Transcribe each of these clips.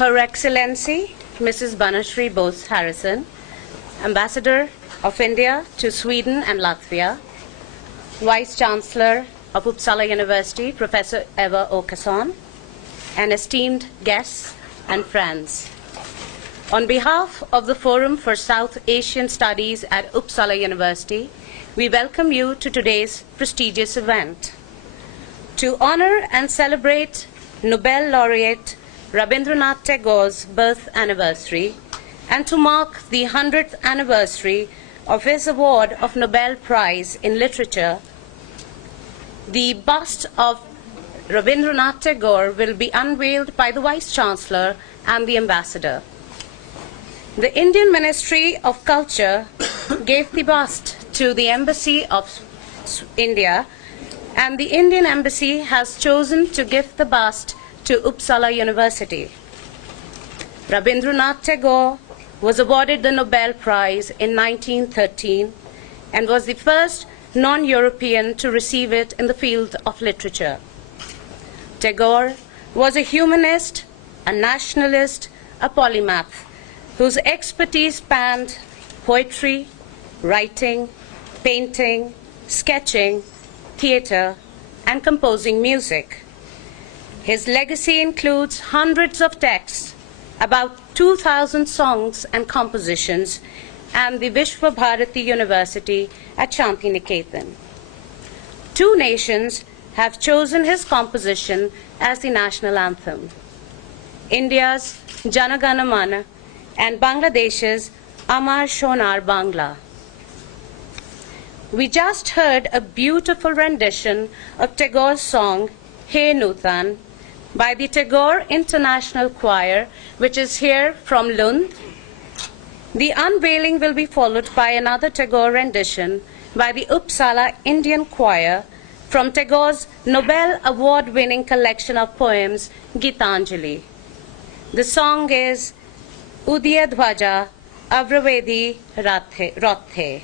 Her Excellency, Mrs. Banashri Bose Harrison, Ambassador of India to Sweden and Latvia, Vice Chancellor of Uppsala University, Professor Eva Åkesson, and esteemed guests and friends. On behalf of the Forum for South Asian Studies at Uppsala University, we welcome you to today's prestigious event. To honor and celebrate Nobel laureate Rabindranath Tagore's birth anniversary, and to mark the 100th anniversary of his award of Nobel Prize in Literature, the bust of Rabindranath Tagore will be unveiled by the Vice Chancellor and the Ambassador. The Indian Ministry of Culture gave the bust to the Embassy of India, and the Indian Embassy has chosen to give the bust to Uppsala University. Rabindranath Tagore was awarded the Nobel Prize in 1913 and was the first non-European to receive it in the field of literature. Tagore was a humanist, a nationalist, a polymath, whose expertise spanned poetry, writing, painting, sketching, theater, and composing music. His legacy includes hundreds of texts, about 2,000 songs and compositions, and the Vishwa Bharati University at Shantiniketan. 2 nations have chosen his composition as the national anthem: India's Jana Gana Mana and Bangladesh's Amar Shonar Bangla. We just heard a beautiful rendition of Tagore's song, Hey Nutan, by the Tagore International Choir, which is here from Lund. The unveiling will be followed by another Tagore rendition by the Uppsala Indian Choir from Tagore's Nobel Award-winning collection of poems, Gitanjali. The song is Udaya Dhwaja Avravedi Rathe,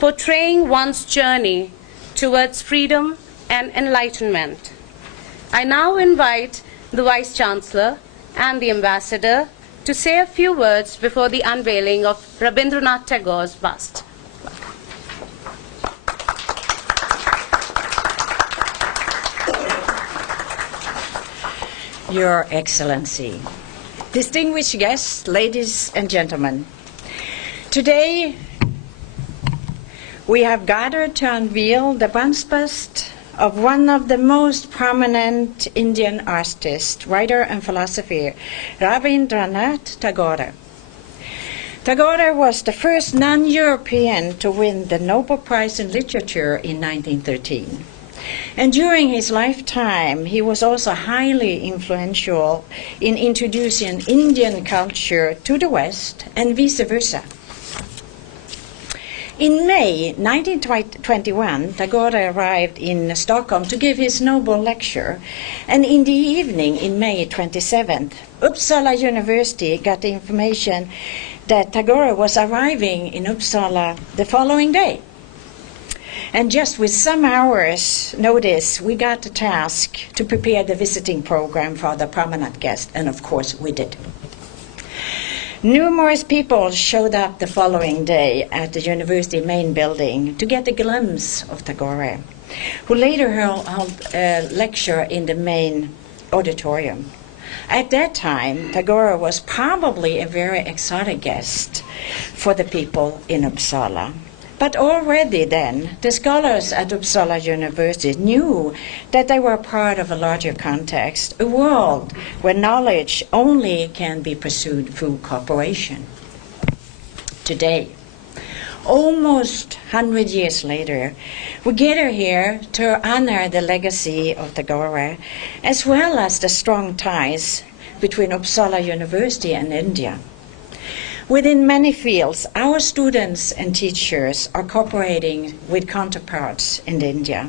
portraying one's journey towards freedom and enlightenment. I now invite the Vice Chancellor and the Ambassador to say a few words before the unveiling of Rabindranath Tagore's bust. Your Excellency, distinguished guests, ladies and gentlemen, today we have gathered to unveil the bronze bust of one of the most prominent Indian artists, writer and philosopher, Rabindranath Tagore. Tagore was the first non-European to win the Nobel Prize in Literature in 1913. And during his lifetime, he was also highly influential in introducing Indian culture to the West and vice versa. In May 1921, Tagore arrived in Stockholm to give his Nobel lecture, and in the evening, in May 27th, Uppsala University got the information that Tagore was arriving in Uppsala the following day. And just with some hours' notice, we got the task to prepare the visiting program for the prominent guest, and of course we did. Numerous people showed up the following day at the university main building to get a glimpse of Tagore, who later held a lecture in the main auditorium. At that time, Tagore was probably a very exotic guest for the people in Uppsala. But already then, the scholars at Uppsala University knew that they were part of a larger context, a world where knowledge only can be pursued through cooperation. Today, almost 100 years later, we gather here to honor the legacy of Tagore, as well as the strong ties between Uppsala University and India. Within many fields, our students and teachers are cooperating with counterparts in India.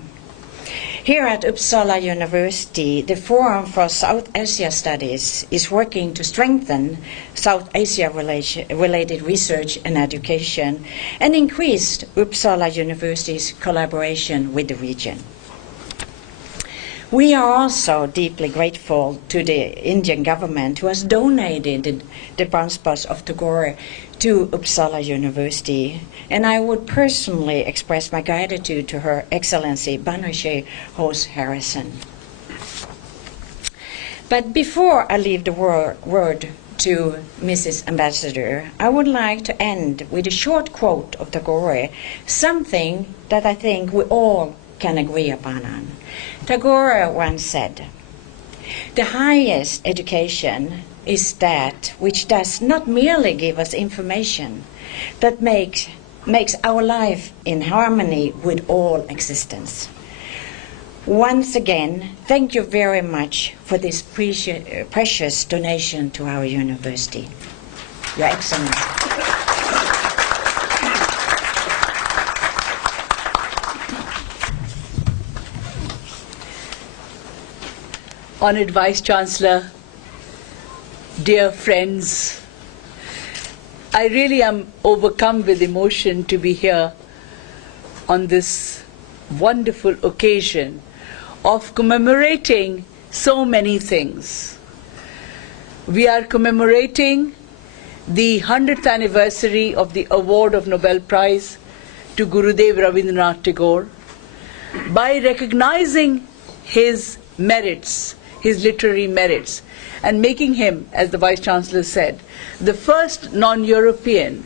Here at Uppsala University, the Forum for South Asia Studies is working to strengthen South Asia-related research and education and increase Uppsala University's collaboration with the region. We are also deeply grateful to the Indian government who has donated the bronze bust of Tagore to Uppsala University. And I would personally express my gratitude to Her Excellency Banashe Hose Harrison. But before I leave the word to Mrs. Ambassador, I would like to end with a short quote of Tagore, something that I think we all can agree upon. Tagore once said, "The highest education is that which does not merely give us information, but makes our life in harmony with all existence." Once again, thank you very much for this precious donation to our university. Your Excellency. Honored Vice-Chancellor, dear friends, I really am overcome with emotion to be here on this wonderful occasion of commemorating so many things. We are commemorating the 100th anniversary of the award of Nobel Prize to Gurudev Rabindranath Tagore by recognizing his merits, his literary merits, and making him, as the Vice-Chancellor said, the first non-European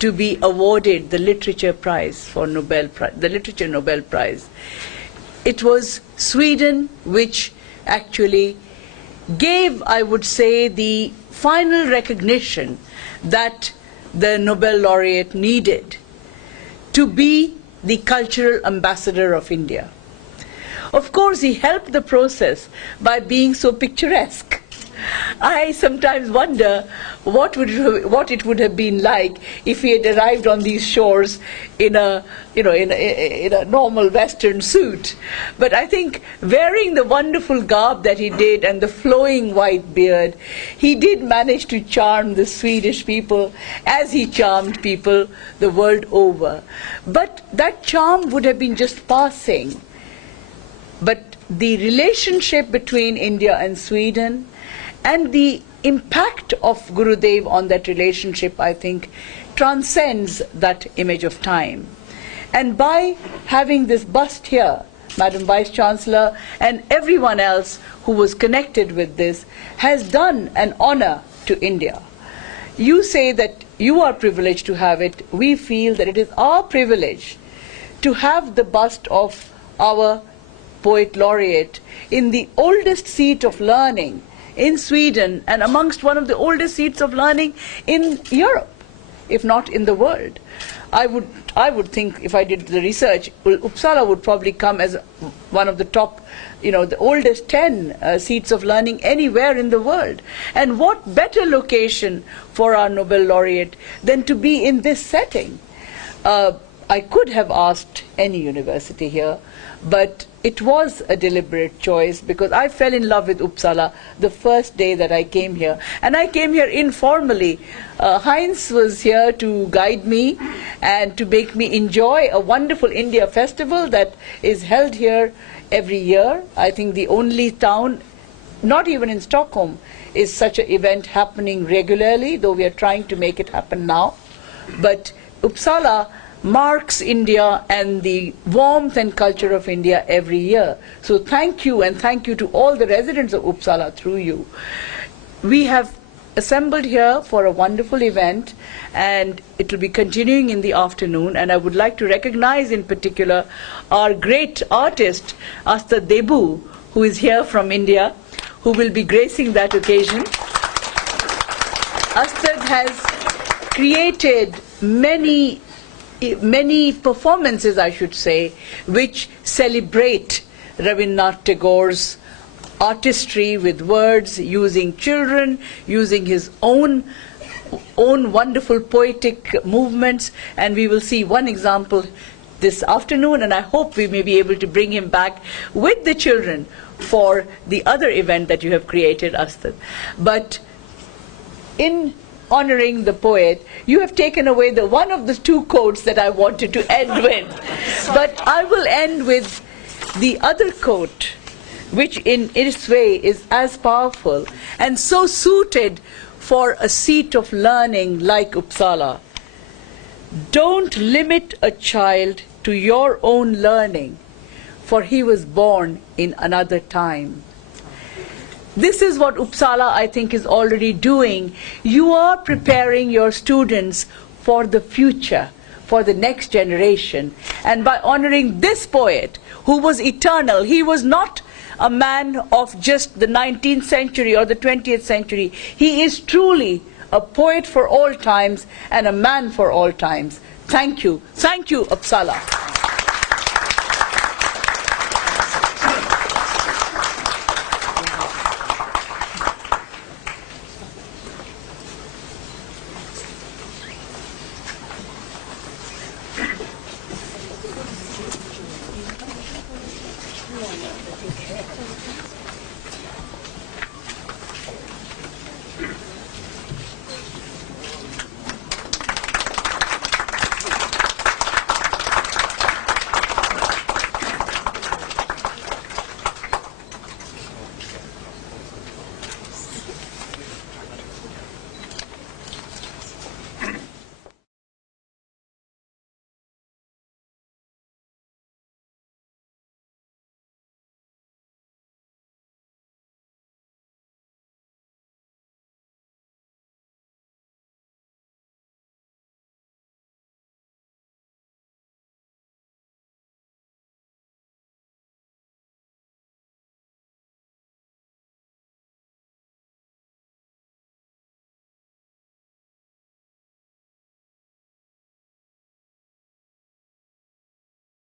to be awarded the Literature Prize for the Literature Nobel Prize. It was Sweden which actually gave, I would say, the final recognition that the Nobel laureate needed to be the cultural ambassador of India. Of course, he helped the process by being so picturesque. I sometimes wonder what it would have been like if he had arrived on these shores in a normal Western suit. But I think wearing the wonderful garb that he did and the flowing white beard, he did manage to charm the Swedish people as he charmed people the world over. But that charm would have been just passing. But the relationship between India and Sweden and the impact of Gurudev on that relationship, I think, transcends that image of time. And by having this bust here, Madam Vice-Chancellor and everyone else who was connected with this has done an honor to India. You say that you are privileged to have it. We feel that it is our privilege to have the bust of our poet laureate in the oldest seat of learning in Sweden and amongst one of the oldest seats of learning in Europe, if not in the world. I would think, if I did the research, Uppsala would probably come as one of the top, the oldest 10 seats of learning anywhere in the world. And what better location for our Nobel laureate than to be in this setting? I could have asked any university here, but it was a deliberate choice because I fell in love with Uppsala the first day that I came here. And I came here informally. Heinz was here to guide me and to make me enjoy a wonderful India festival that is held here every year. I think the only town, not even in Stockholm, is such an event happening regularly, though we are trying to make it happen now. But Uppsala marks India and the warmth and culture of India every year. So thank you, and thank you to all the residents of Uppsala through you. We have assembled here for a wonderful event, and it will be continuing in the afternoon, and I would like to recognize in particular our great artist, Asta Debu, who is here from India, who will be gracing that occasion. Asta has created many performances, I should say, which celebrate Rabindranath Tagore's artistry with words, using children, using his own wonderful poetic movements. And we will see one example this afternoon, and I hope we may be able to bring him back with the children for the other event that you have created, Asta. But in honoring the poet, you have taken away one of the two quotes that I wanted to end with. But I will end with the other quote which in its way is as powerful and so suited for a seat of learning like Uppsala. Don't limit a child to your own learning, for he was born in another time. This is what Uppsala, I think, is already doing. You are preparing your students for the future, for the next generation. And by honoring this poet, who was eternal, he was not a man of just the 19th century or the 20th century. He is truly a poet for all times and a man for all times. Thank you. Thank you, Uppsala.